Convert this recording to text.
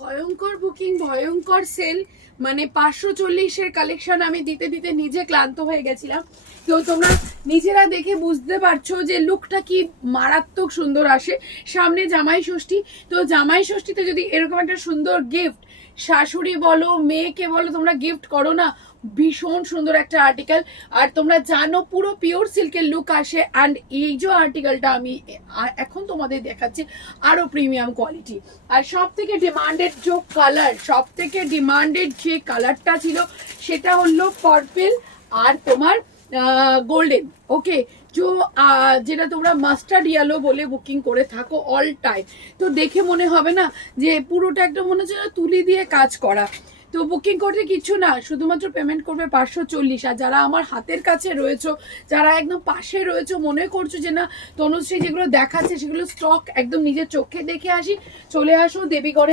ভয়ঙ্কর বুকিং, ভয়ঙ্কর সেল, মানে 540-এর কালেকশন আমি দিতে দিতে নিজে ক্লান্ত হয়ে গেছিলাম। তো তোমরা নিজেরা দেখে বুঝতে পারছো যে লুকটা কি মারাত্মক সুন্দর আসে। সামনে জামাই ষষ্ঠী, তো জামাই ষষ্ঠীতে যদি এরকম একটা সুন্দর গিফট শাশুড়ি বলো মেয়েকে বলো তোমরা গিফট করো না, ভীষণ সুন্দর একটা আর্টিকেল। আর তোমরা জানো পুরো পিওর সিল্কের লুক আসে। অ্যান্ড এই যে আর্টিকেলটা আমি এখন তোমাদের দেখাচ্ছি আরো প্রিমিয়াম কোয়ালিটি। আর সব থেকে ডিমান্ডেড যে কালার, সব থেকে ডিমান্ডেড যে কালারটা ছিল সেটা হলো পার্পল আর তোমার গোল্ডেন। ওকে, যেটা তোমরা মাস্টার্ড ইয়েলো বলে বুকিং করে থাকো অল টাইম। তো দেখে মনে হবে না যে পুরোটা একটা মনে হচ্ছে না তুলি দিয়ে কাজ করা। তো বুকিং করতে কিছু না, শুধুমাত্র পেমেন্ট করবে 540। আর যারা আমার হাতের কাছে রয়েছে, যারা একদম পাশে রয়েছে, মনে করছো যে না তনুশ্রী যেগুলো দেখাচ্ছে সেগুলো স্টক একদম নিজের চোখে দেখে আসি, চলে আসো দেবীগড়ে।